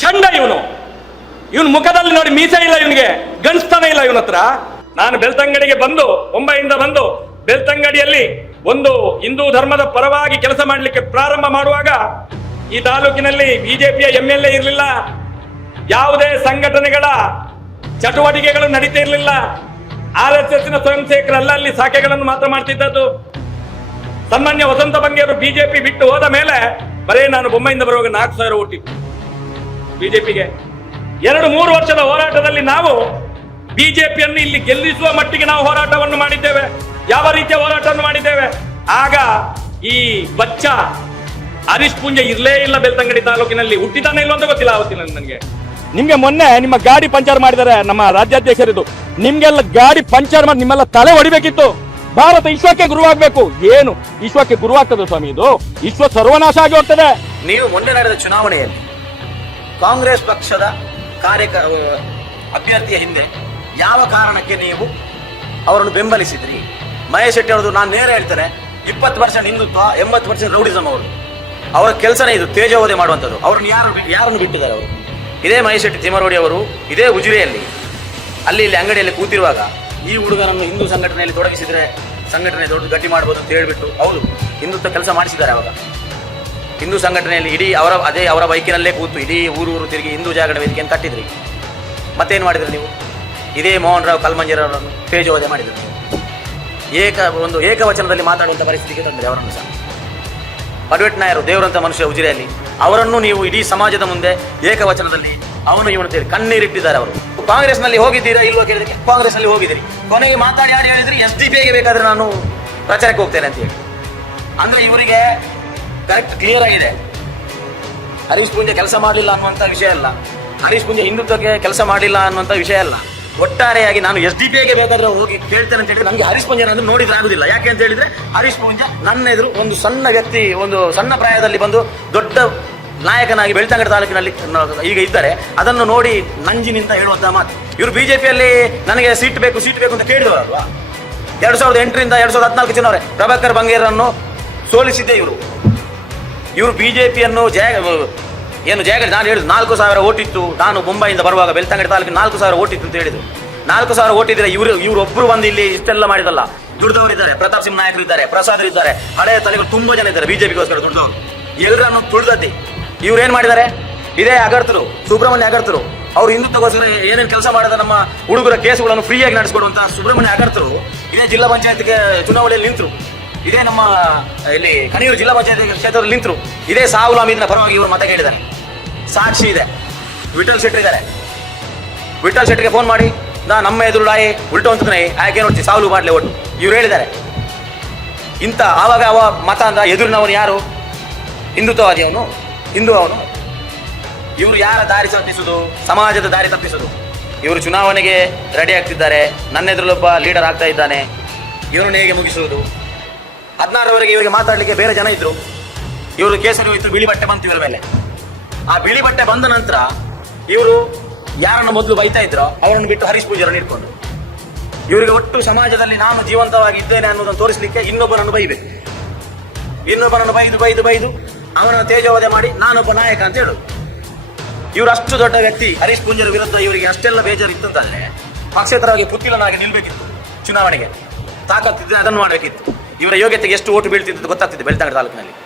ಷಂಡ ಇವನು. ಇವನ್ ಮುಖದಲ್ಲಿ ನೋಡಿ ಮೀಸೆ ಇಲ್ಲ ಇವನಿಗೆ ಗಣಿಸ್ತಾನ ಇಲ್ಲ ಇವನ ಹತ್ರ. ನಾನು ಬೆಳ್ತಂಗಡಿಗೆ ಬಂದು ಮುಂಬೈಯಿಂದ ಬಂದು ಬೆಳ್ತಂಗಡಿಯಲ್ಲಿ ಒಂದು ಹಿಂದೂ ಧರ್ಮದ ಪರವಾಗಿ ಕೆಲಸ ಮಾಡಲಿಕ್ಕೆ ಪ್ರಾರಂಭ ಮಾಡುವಾಗ ಈ ತಾಲೂಕಿನಲ್ಲಿ ಬಿಜೆಪಿಯ ಎಂ ಎಲ್ ಎ ಇರಲಿಲ್ಲ. ಯಾವುದೇ ಸಂಘಟನೆಗಳ ಚಟುವಟಿಕೆಗಳು ನಡೀತಾ ಇರಲಿಲ್ಲ. ಆರ್ ಎಸ್ ಎಸ್ನ ಸ್ವಯಂ ಸೇವಕರಲ್ಲ ಅಲ್ಲಲ್ಲಿ ಶಾಖೆಗಳನ್ನು ಮಾತ್ರ ಮಾಡ್ತಿದ್ದದ್ದು. ಸನ್ಮಾನ್ಯ ವಸಂತ ಬಂಗಿಯವರು ಬಿಜೆಪಿ ಬಿಟ್ಟು ಹೋದ ಮೇಲೆ ಬರೀ ನಾನು ಬೊಂಬೈಯಿಂದ ಬರುವಾಗ ನಾಲ್ಕು ಸಾವಿರ ಓಟಿತ್ತು. ಬಿಜೆಪಿಗೆ. ಎರಡು ಮೂರು ವರ್ಷದ ಹೋರಾಟದಲ್ಲಿ ನಾವು ಬಿಜೆಪಿಯನ್ನು ಇಲ್ಲಿ ಗೆಲ್ಲಿಸುವ ಮಟ್ಟಿಗೆ ನಾವು ಹೋರಾಟವನ್ನು ಮಾಡಿದ್ದೇವೆ. ಯಾವ ರೀತಿಯ ಹೋರಾಟವನ್ನು ಮಾಡಿದ್ದೇವೆ? ಆಗ ಈ ಬಚ್ಚ ಹರೀಶ್ ಪುಂಜ ಇರಲೇ ಇಲ್ಲ ಬೆಳ್ತಂಗಡಿ ತಾಲೂಕಿನಲ್ಲಿ. ಹುಟ್ಟಿದಾನೆ ಇಲ್ಲ ಅಂತ ಗೊತ್ತಿಲ್ಲ ಆವತ್ತಿನ ನನಗೆ. ನಿಮ್ಗೆ ಮೊನ್ನೆ ನಿಮ್ಮ ಗಾಡಿ ಪಂಚರ್ ಮಾಡಿದ್ದಾರೆ ನಮ್ಮ ರಾಜ್ಯಾಧ್ಯಕ್ಷರಿದು. ನಿಮ್ಗೆಲ್ಲ ಗಾಡಿ ಪಂಚರ್ ಮಾಡಿ ನಿಮ್ಮೆಲ್ಲ ತಲೆ ಹೊಡಿಬೇಕಿತ್ತು. ಭಾರತ ವಿಶ್ವಕ್ಕೆ ಗುರುವಾಗಬೇಕು. ಏನು? ವಿಶ್ವಕ್ಕೆ ಗುರುವಾಗ್ತದೆ ಸ್ವಾಮಿ ಇದು. ವಿಶ್ವ ಸರ್ವನಾಶ ಆಗಿ ಹೋಗ್ತದೆ. ನೀವು ಮೊನ್ನೆ ನಡೆದ ಚುನಾವಣೆಯಲ್ಲಿ ಕಾಂಗ್ರೆಸ್ ಪಕ್ಷದ ಕಾರ್ಯಕ ಅಭ್ಯರ್ಥಿಯ ಹಿಂದೆ ಯಾವ ಕಾರಣಕ್ಕೆ ನೀವು ಅವರನ್ನು ಬೆಂಬಲಿಸಿದ್ರಿ? ಮಹೇಶ್ ಶೆಟ್ಟಿ ಅವರದು ನಾನು ನೇರ ಹೇಳ್ತಾರೆ ಇಪ್ಪತ್ತು ಪರ್ಸೆಂಟ್ ಹಿಂದುತ್ವ ಎಂಬತ್ತು ಪರ್ಸೆಂಟ್ ರೌಡಿಸಮ್ ಅವರು. ಅವರ ಕೆಲಸನೇ ಇದು, ತೇಜೋವಧೆ ಮಾಡುವಂಥದ್ದು. ಅವ್ರನ್ನ ಯಾರು ಯಾರನ್ನು ಬಿಟ್ಟಿದ್ದಾರೆ ಅವರು? ಇದೇ ಮಹೇಶ್ ಶೆಟ್ಟಿ ತಿಮರೋಡಿ ಅವರು, ಇದೇ ಉಜಿರೆಯಲ್ಲಿ. ಅಲ್ಲಿ ಇಲ್ಲಿ ಅಂಗಡಿಯಲ್ಲಿ ಕೂತಿರುವಾಗ ಈ ಹುಡುಗನನ್ನು ಹಿಂದೂ ಸಂಘಟನೆಯಲ್ಲಿ ತೊಡಗಿಸಿದರೆ ಸಂಘಟನೆ ದೊಡ್ಡ ಗಟ್ಟಿ ಮಾಡ್ಬೋದು ಅಂತ ಹೇಳ್ಬಿಟ್ಟು ಅವರು ಹಿಂದುತ್ವ ಕೆಲಸ ಮಾಡಿಸಿದ್ದಾರೆ ಅವಾಗ. ಹಿಂದೂ ಸಂಘಟನೆಯಲ್ಲಿ ಇಡೀ ಅವರ, ಅದೇ ಅವರ ಬೈಕಿನಲ್ಲೇ ಕೂತು ಇಡೀ ಊರು ಊರು ತಿರುಗಿ ಹಿಂದೂ ಜಾಗರಣ ವೇದಿಕೆಯನ್ನು ಕಟ್ಟಿದ್ರಿ ಮತ್ತೇನು ಮಾಡಿದ್ರಿ ನೀವು? ಇದೇ ಮೋಹನ್ ರಾವ್ ಕಲ್ಮಂಜರವರನ್ನು ತೇಜೋವಧೆ ಮಾಡಿದರು. ಏಕ, ಒಂದು ಏಕವಚನದಲ್ಲಿ ಮಾತಾಡುವಂಥ ಪರಿಸ್ಥಿತಿಗೆ ತಂದಿದೆ ಅವರನ್ನು ಸಹ. ಪಡ್ವೆಟ್ ನಾಯರು ದೇವರಂಥ ಮನುಷ್ಯ ಉಜಿರೆಯಲ್ಲಿ, ಅವರನ್ನು ನೀವು ಇಡೀ ಸಮಾಜದ ಮುಂದೆ ಏಕವಚನದಲ್ಲಿ ಅವನು ಇವನು ತೀರಿ ಕಣ್ಣೀರಿಟ್ಟಿದ್ದಾರೆ ಅವರು. ಕಾಂಗ್ರೆಸ್ನಲ್ಲಿ ಹೋಗಿದ್ದೀರಾ ಇಲ್ವೋ ಕೇಳಿದ್ರೆ ಕಾಂಗ್ರೆಸ್ನಲ್ಲಿ ಹೋಗಿದ್ದೀರಿ. ಕೊನೆಗೆ ಮಾತಾಡಿ ಯಾರು ಹೇಳಿದ್ರಿ? ಎಸ್ ಡಿ ಪಿಗೆ ಬೇಕಾದ್ರೆ ನಾನು ಪ್ರಚಾರಕ್ಕೆ ಹೋಗ್ತೇನೆ ಅಂತ ಹೇಳಿ. ಅಂದರೆ ಇವರಿಗೆ ಕರೆಕ್ಟ್ ಕ್ಲಿಯರ್ ಆಗಿದೆ. ಹರೀಶ್ ಪೂಂಜೆ ಕೆಲಸ ಮಾಡಲಿಲ್ಲ ಅನ್ನುವಂಥ ವಿಷಯ ಅಲ್ಲ. ಹರೀಶ್ ಪೂಂಜೆ ಹಿಂದುತ್ವಕ್ಕೆ ಕೆಲಸ ಮಾಡಲಿಲ್ಲ ಅನ್ನುವಂಥ ವಿಷಯ ಅಲ್ಲ. ಒಟ್ಟಾರೆಯಾಗಿ ನಾನು ಎಸ್ ಡಿ ಪಿಗೆ ಬೇಕಾದ್ರೆ ಹೋಗಿ ಕೇಳ್ತೇನೆ ಅಂತ ಹೇಳಿದ್ರೆ ನನಗೆ ಹರೀಶ್ ಪೂಂಜೆ ಅಂದ್ರೆ ನೋಡಿದ್ರೆ ಆಗುದಿಲ್ಲ. ಯಾಕೆ ಅಂತ ಹೇಳಿದ್ರೆ ಹರೀಶ್ ಪೂಂಜ ನನ್ನ ಎದುರು ಒಂದು ಸಣ್ಣ ವ್ಯಕ್ತಿ, ಒಂದು ಸಣ್ಣ ಪ್ರಾಯದಲ್ಲಿ ಬಂದು ದೊಡ್ಡ ನಾಯಕನಾಗಿ ಬೆಳ್ತಂಗಡ ತಾಲೂಕಿನಲ್ಲಿ ಈಗ ಇದ್ದಾರೆ. ಅದನ್ನು ನೋಡಿ ನಂಜಿನಿಂದ ಹೇಳುವಂತಹ ಮಾತು. ಇವರು ಬಿಜೆಪಿಯಲ್ಲಿ ನನಗೆ ಸೀಟ್ ಬೇಕು ಸೀಟ್ ಬೇಕು ಅಂತ ಕೇಳಿದವರಲ್ವಾ ಎರಡು ಸಾವಿರದ ಎಂಟರಿಂದ ಎರಡು ಸಾವಿರದ ಹದಿನಾಲ್ಕು ಚುನಾವಣೆ ಪ್ರಭಾಕರ್ ಬಂಗೇರನ್ನು ಸೋಲಿಸಿದ್ದೆ ಇವರು. ಇವರು ಪಿಯನ್ನು ಜಯ, ಏನು ಜಯ ನಾನು ಹೇಳಿದ್ರು ನಾಲ್ಕು ಸಾವಿರ ಓಟಿತ್ತು. ನಾನು ಮುಂಬೈಯಿಂದ ಬರುವಾಗ ಬೆಳ್ತಂಗಡಿ ತಾಲೂಕಿನ ನಾಲ್ಕು ಸಾವಿರ ಓಟಿತ್ತು ಅಂತ ಹೇಳಿದ್ರು. ನಾಲ್ಕು ಸಾವಿರ ಓಟಿದ್ರೆ ಇವರು ಇವರು ಒಬ್ಬರು ಬಂದು ಇಲ್ಲಿ ಇಷ್ಟೆಲ್ಲ ಮಾಡಿದಲ್ಲ. ದುಡ್ದವರಿದ್ದಾರೆ ಪ್ರತಾಪ್ ಸಿಂಹ ನಾಯಕರು ಇದ್ದಾರೆ, ಪ್ರಸಾದ್ ಇದ್ದಾರೆ, ಹಳೆಯ ತಲೆಗಳು ತುಂಬಾ ಜನ ಇದ್ದಾರೆ ಬಿಜೆಪಿಗೋಸ್ಕರ ದುಡ್ದವರು ಎಲ್ಲರನ್ನು ಇವ್ರು ಏನು ಮಾಡಿದ್ದಾರೆ? ಇದೇ ಅಗರ್ತರು, ಸುಬ್ರಹ್ಮಣ್ಯ ಅಗರ್ತರು. ಅವ್ರು ಹಿಂದುತ್ವಗೋಸ್ಕರ ಏನೇನು ಕೆಲಸ ಮಾಡಿದ ನಮ್ಮ ಹುಡುಗರ ಕೇಸುಗಳನ್ನು ಫ್ರೀಯಾಗಿ ನಡೆಸಿಕೊಡುವಂತಹ ಸುಬ್ರಹ್ಮಣ್ಯ ಅಗರ್ತರು, ಇದೇ ಜಿಲ್ಲಾ ಪಂಚಾಯತ್ಗೆ ಚುನಾವಣೆಯಲ್ಲಿ ನಿಂತರು. ಇದೇ ನಮ್ಮ ಇಲ್ಲಿ ಕಣಿಯೂರು ಜಿಲ್ಲಾ ಪಂಚಾಯತ್ ಕ್ಷೇತ್ರದಲ್ಲಿ ನಿಂತರು. ಇದೇ ಸಾವುಲ್ ಅಮೀದ್ನ ಪರವಾಗಿ ಇವರು ಮತ ಕೇಳಿದ್ದಾರೆ. ಸಾಕ್ಷಿ ಇದೆ. ವಿಠಲ್ ಶೆಟ್ಟರ್ ಇದ್ದಾರೆ. ವಿಠಲ್ ಶೆಟ್ಟಿಗೆ ಫೋನ್ ಮಾಡಿ, ನಾ ನಮ್ಮ ಎದುರು ಲಾಯಿ, ಉಲ್ಟು ಅಂತನೇ ಆಯ್ಕೆ ನೋಡ್ತಿ? ಸಾವುಲು ಮಾಡಲಿ ಒಟ್ಟು. ಇವ್ರು ಹೇಳಿದ್ದಾರೆ. ಇಂಥ ಆವಾಗ ಅವ ಮತ ಅಂದ ಎದುರಿನವನು ಯಾರು? ಹಿಂದುತ್ವವಾದಿ ಅವನು, ಹಿಂದೂ ಅವನು. ಇವರು ಯಾರ ದಾರಿ ತಪ್ಪಿಸೋದು? ಸಮಾಜದ ದಾರಿ ತಪ್ಪಿಸೋದು? ಇವರು ಚುನಾವಣೆಗೆ ರೆಡಿ ಆಗ್ತಿದ್ದಾರೆ. ನನ್ನ ಎದುರಲ್ಲೊಬ್ಬ ಲೀಡರ್ ಆಗ್ತಾ ಇದ್ದಾನೆ. ಇವರನ್ನು ಹೇಗೆ ಮುಗಿಸುವುದು? ಹದಿನಾರರವರೆಗೆ ಇವರಿಗೆ ಮಾತಾಡಲಿಕ್ಕೆ ಬೇರೆ ಜನ ಇದ್ರು. ಇವರು ಕೇಸರಿ ಹೋಯ್ತು ಬಿಳಿ ಬಟ್ಟೆ ಬಂತು ಇವರ ಮೇಲೆ. ಆ ಬಿಳಿ ಬಟ್ಟೆ ಬಂದ ನಂತರ ಇವರು ಯಾರನ್ನು ಮೊದಲು ಬೈತಾ ಇದ್ರೋ ಅವರನ್ನು ಬಿಟ್ಟು ಹರೀಶ್ ಪೂಜಾರನ್ನು ಇಟ್ಕೊಂಡು ಇವರಿಗೆ ಒಟ್ಟು ಸಮಾಜದಲ್ಲಿ ನಾನು ಜೀವಂತವಾಗಿ ಇದ್ದೇನೆ ಅನ್ನೋದನ್ನು ತೋರಿಸಲಿಕ್ಕೆ ಇನ್ನೊಬ್ಬರನ್ನು ಬೈಬೇಕು. ಇನ್ನೊಬ್ಬರನ್ನು ಬೈದು ಬೈದು ಬೈದು ಅವನನ್ನು ತೇಜೋವಧೆ ಮಾಡಿ ನಾನೊಬ್ಬ ನಾಯಕ ಅಂತ ಹೇಳು. ಇವರು ಅಷ್ಟು ದೊಡ್ಡ ವ್ಯಕ್ತಿ, ಹರೀಶ್ ಪೂಂಜರ ವಿರುದ್ಧ ಇವರಿಗೆ ಅಷ್ಟೆಲ್ಲ ಬೇಜಾರು ಇತ್ತು ಅಂತಂದ್ರೆ ಪಕ್ಷೇತರವಾಗಿ ಪುತ್ತಿಲನಾಗಿ ನಿಲ್ಬೇಕಿತ್ತು ಚುನಾವಣೆಗೆ. ತಾಕತ್ತಿದ್ರೆ ಅದನ್ನು ಮಾಡಬೇಕಿತ್ತು. ಇವರ ಯೋಗ್ಯತೆಗೆ ಎಷ್ಟು ಓಟು ಬೀಳ್ತಿದ್ದು ಗೊತ್ತಾಗ್ತಿದೆ ಬೆಳ್ತಂಗಡ ತಾಲೂಕಿನಲ್ಲಿ.